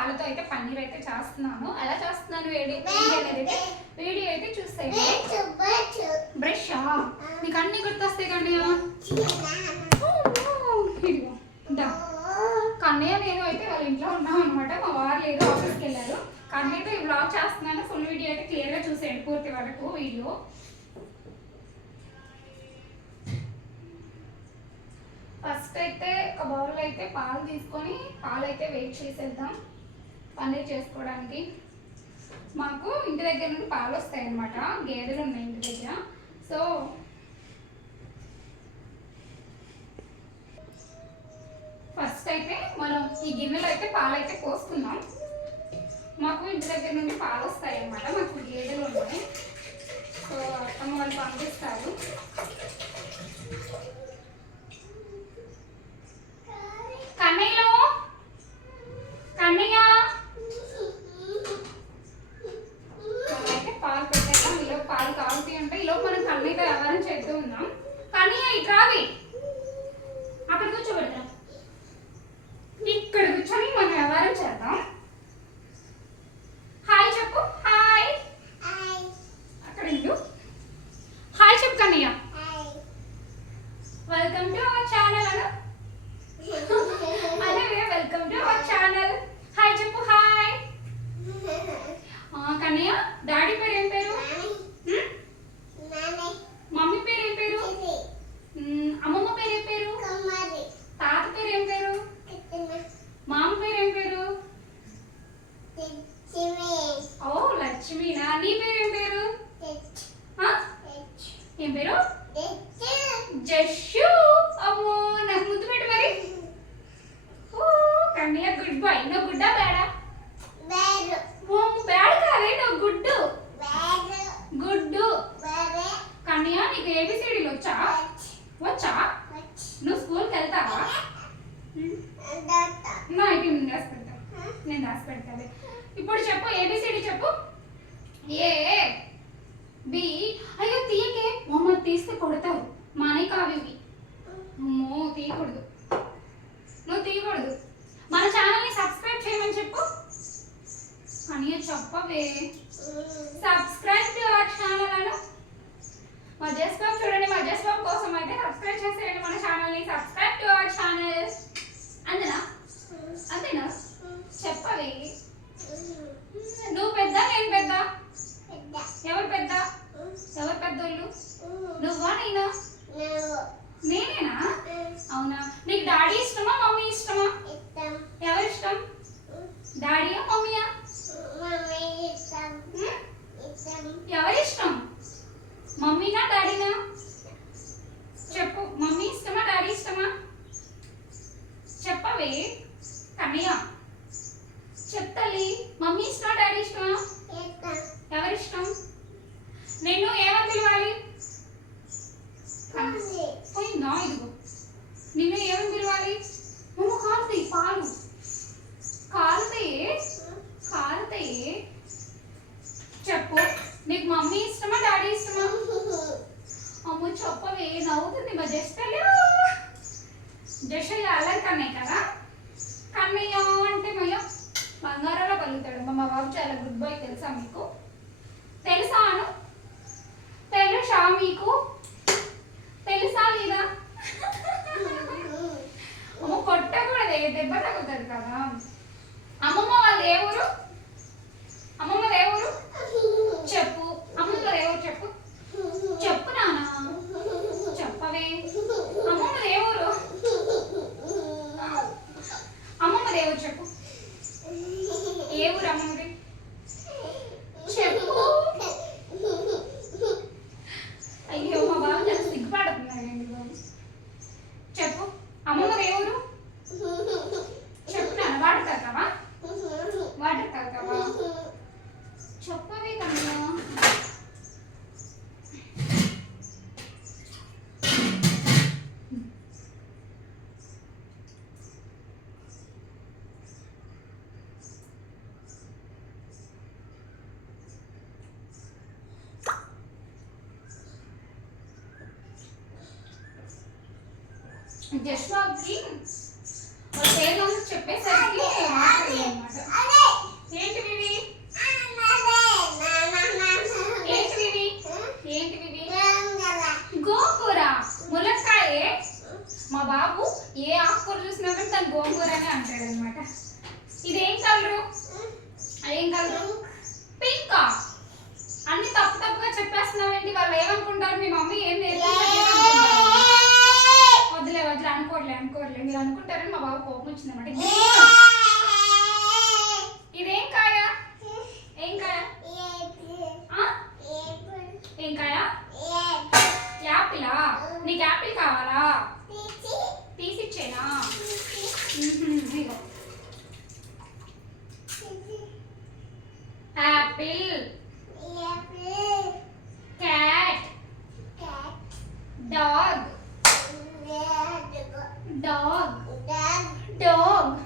పాలతో అయితే పన్నీర్ అయితే చేస్తున్నాను. ఎలా చేస్తున్నాను వీడియో అయితే చూస్తాయి. బ్రష్ నీకు అన్ని గుర్తొస్తాయి కన్నయ్య. ఇదిగో కన్నయ్య నేను అయితే వాళ్ళ ఇంట్లో ఉన్నాం అనమాట. మా వారు లేదు, ఆఫీస్కి వెళ్ళారు. కన్నయ్యతో ఈ బ్లాగ్ చేస్తున్నాను. ఫుల్ వీడియో అయితే క్లియర్గా చూసేయండి పూర్తి వరకు వీడియో. ఫస్ట్ అయితే ఒక బౌల్ అయితే పాలు తీసుకొని పాలు అయితే వెయిట్ చేసేద్దాం పన్నీర్ చేసుకోవడానికి. మాకు ఇంటి దగ్గర నుండి పాలు వస్తాయి అన్నమాట, గేదెలు ఉన్నాయి ఇంటి దగ్గర. సో ఫస్ట్ అయితే మనం ఈ గిన్నెలో అయితే పాలు అయితే పోసుకుందాం. మాకు ఇంటి దగ్గర నుండి పాలు వస్తాయి అన్నమాట, మాకు గేదెలు ఉన్నాయి. సో అత్తమ్మ వాళ్ళు పంపిస్తారు. కన్నయ్య అయితే పాలు పెట్టేద్దాం. ఈలో పాలు కావుతాయి అంటే ఈలో మనం కన్నయ్యతో వ్యవహారం చేస్తూ ఉన్నాం. కన్నయ్య ఇటు రావి, అక్కడ కూర్చోబెడతాం. ఇక్కడ కూర్చొని మనం వ్యవహారం చేద్దాం. హాయ్ చెప్పు. హాయ్ అక్కడ ఇల్లు. హాయ్ చెప్పు Kannayya. Welcome to our channel Anu. అదే welcome to our channel. Hi చెప్పు. హాయ్ కన్నయ్య. డాడీ పేరు ఏం పేరు? మమ్మీ పేరు ఏం పేరు? అమ్మమ్మ పేరు ఏం పేరు? తాత పేరు ఏం పేరు? మామ పేరు ఏం పేరు? ఓ లక్ష్మీనా. నీ పేరు ఏం పేరు? ఏం పేరు? జషు. అమ్మో నాకు ముద్దు పెట్టు మరి. ఓ కన్నయ్య గుడ్ బాయ్. నువ్వు గుడ్డా బ్యాడా? బ్యాడ్ కాదే, నువ్వు గుడ్డు. గుడ్డు. కన్నయ్య నీకు ఏబిసిడీలు వచ్చా? వచ్చా? నువ్వు స్కూల్కి వెళ్తావా? అయితే నేను రాసి పెడతా. నేను రాసి పెడతాను. ఇప్పుడు చెప్పు ఏబిసిడి చెప్పు. A B. అయ్యో తీయకే మమ్మ, తీస్తే కొడతావు. మానే కావి. అమ్మో తీయకూడదు, నువ్వు తీయకూడదు. మన ఛానల్ని సబ్స్క్రైబ్ చేయమని చెప్పు. అని చెప్పవే. సబ్స్క్రైబ్ టు అవర్ ఛానల్ అను. మా జస్ట్ బాబు చూడండి, మా జస్ట్ బాబు కోసం అయితే సబ్స్క్రైబ్ చేసేయండి మన ఛానల్ని. Subscribe to our channel. అంతేనా? అంతేనా? చెప్పవే. నువ్వు పెద్ద నేను పెద్ద? ఎవరు పెద్ద? ఎవరు పెద్దోళ్ళు? నువ్వా నేనా? నేనేనా? అవునా. నీకు డాడీ ఇష్టమా మమ్మీ ఇష్టమా? ఎవరు ఇష్టం? డాడీయా మమ్మీయా? ఎవరు ఇష్టం? మమ్మీనా డాడీనా? చెప్పు. మమ్మీ ఇష్టమా డాడీ ఇష్టమా? చెప్పవే కన్నయ్య. చెప్తల్లి. మమ్మీ ఇష్టమా డాడీ ఇష్టమా? ఎవరు ఇష్టం? నేను ఏమని పిలవాలి? పోయిందా? ఇదిగో నిన్ను ఏమని పిలవాలి? నువ్వు కాలుతాయి పాలు. కాలుతాయి. చెప్పు. నీకు మమ్మీ ఇష్టమా డాడీ ఇష్టమా? అమ్మ చెప్పవే. నవ్వుతుంది మా జస్టయ్య. జస్టయ్య అల్లరి కన్నయ్య కదా. కన్నయ్య అంటే మయ్య బంగారాలో పలుకుతాడు. మా బాబు చాలా గుడ్ బాయ్. తెలుసా మీకు? తెలుసా అను. తెలుసా మీకు? తెలుసా లేదా? అమ్మ కొట్టకూడదే, దెబ్బ తగ్గుతుంది కదా. అమ్మమ్మ వాళ్ళు ఏ ఊరు? అమ్మమ్మది ఏ ఊరు చెప్పు. అమ్మమ్మది ఏ ఊరు చెప్పు. చెప్పు నాన్న. చెప్పవే. అమ్మమ్మది ఏ ఊరు? అమ్మమ్మది ఏ ఊరు చెప్పు. ఏ ఊరు అమ్మమ్మది చెప్పు. అయ్యో మా బాబు చాలా సిగ్గుపడుతున్నాడండి బాబు. చెప్పు. అమ్మమ్మది ఏ ఊరు చెప్పు నాన్న. వాటర్ తాగుతావా? వాటర్ తాగుతావా? చెప్పవే కన్నా. జస్ట్ బాబుకి వాళ్ళ పేర్లు చెప్పేసరికి అన్నమాట. ఏంటివి ఇవి? ఏంటివి ఏంటివి? గోంగూర, ములక్కాయే. మా బాబు ఏ ఆకుకూర చూసినా కానీ తను గోంగూర అని అంటాడు అనమాట. ఇదేం కలరు? ఏం కలరు? పింకా. అన్ని తప్పు తప్పుగా చెప్పేస్తున్నావేంటి? వాళ్ళు ఏమనుకుంటారు? మీ మమ్మీ ఏం నేర్పించారు? వద్దులే వద్దులే, అనుకోవట్లే మీరు అనుకుంటారని మా బాబు కోపం వచ్చింది అనమాట. ఇదేం కాయ? ఏం కాయ? ఏం కాయ? యాపిలా? నీకు యాపిల్ కావాలా? తీసిచ్చేనా? Apple, cat, dog, dog, dog.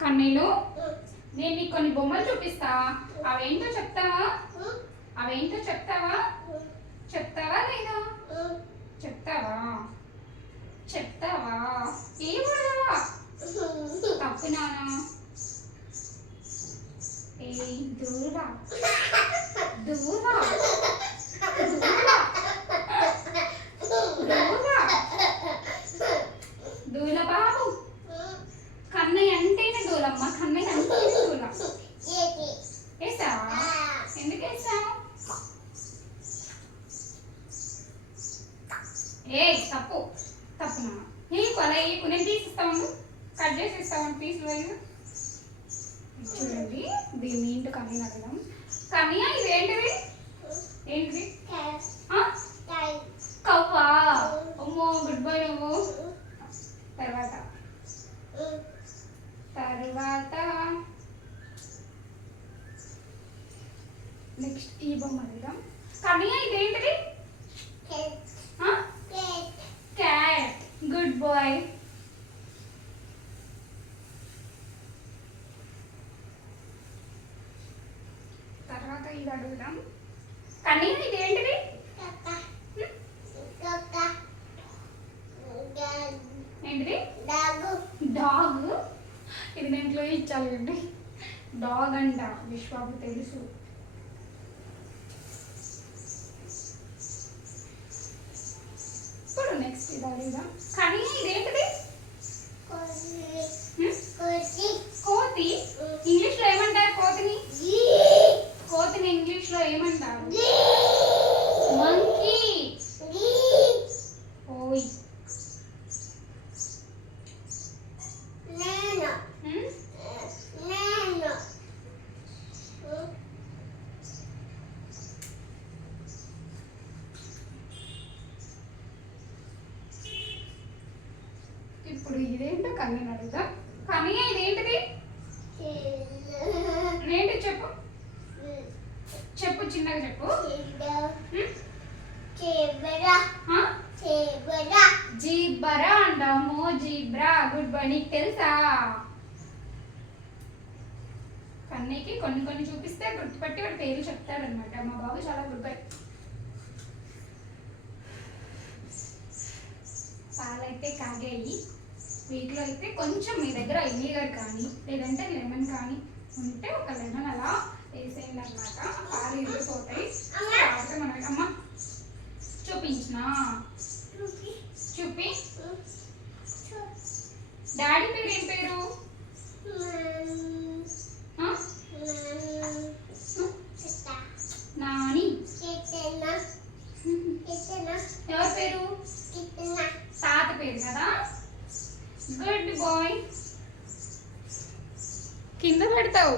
కన్నీలు, నేను నీకు కొన్ని బొమ్మలు చూపిస్తా. అవేంటో చెప్తావా? అవేంటో చెప్తావా? చెప్తావా లేదా? చెప్తావా? చెప్తావా? ఏమడవా? తప్పు నానా. ఏ దూరా దూరా దూరా దూరా దూల బాబు. కన్నయ్య అంటేనే దూలమ్మ, కన్నయ్య అంటేనే దూల. వేసావా? ఎందుకు వేసావు? ఏ తప్పు తప్పు నాన్న. నీకు అలా వేయకు, నేను తీసిస్తాను, కట్ చేసి ఇస్తాను పీసులు వేయను. చూడండి, దీన్ని ఇంటి కన్నయ్య అడగడం. కన్నయ్య ఇదేంటిది? ఏంటిది? కవ్వా. అమ్మో గుడ్ బాయ్ నువ్వు. తర్వాత నెక్స్ట్ ఈ బొమ్మ అడుగుదాం. కన్నయ్య ఇదేంటిది? క్యాట్. Good boy. తర్వాత ఇది అడుగుదాం. కన్నయ్య ఇదేంటిది? ఏంటిది? డాగ్. ఇది నేను ఇంట్లో ఇచ్చాలి అండి. డాగ్ అంట, విశ్వాకు తెలుసు. ఇప్పుడు నెక్స్ట్ ఇది అడుగుదాం. కానీ ఇదేంటిది? కోతి. ఇంగ్లీష్ లో ఏమంటారు కోతిని? కోతిని ఇంగ్లీష్ లో ఏమంటారు? మంకీ. ఓయ్. ఇప్పుడు ఇదేంటో కన్నయ్య అడుగుదాం. కన్నయ్య ఇదేంటిది? ఏంటి చెప్పు, చెప్పు, చిన్నగా చెప్పు. జీబ్రా అంటాము. జీబ్రా. Good boy. నీకు తెలుసా? కన్నయ్యకి కొన్ని కొన్ని చూపిస్తే గుర్తుపట్టి వాడి పేరు చెప్తాడనమాట. మా బాబు చాలా గుడ్ బాయ్. పాలైతే కాగాయి. వీటిలో అయితే కొంచెం మీ దగ్గర వినీగర్ కానీ లేదంటే లెమన్ కానీ ఉంటే ఒక లెమన్ అలా వేసేయండి అనమాట. పాలు ఇరిగిపోతాయి. తర్వాత మనం అమ్మ చూపించిన చూపి. డాడీ పేరు ఏం పేరు? నాని. ఎవరి పేరు? తాత పేరు కదా. Good boy. కింద పెడతావు.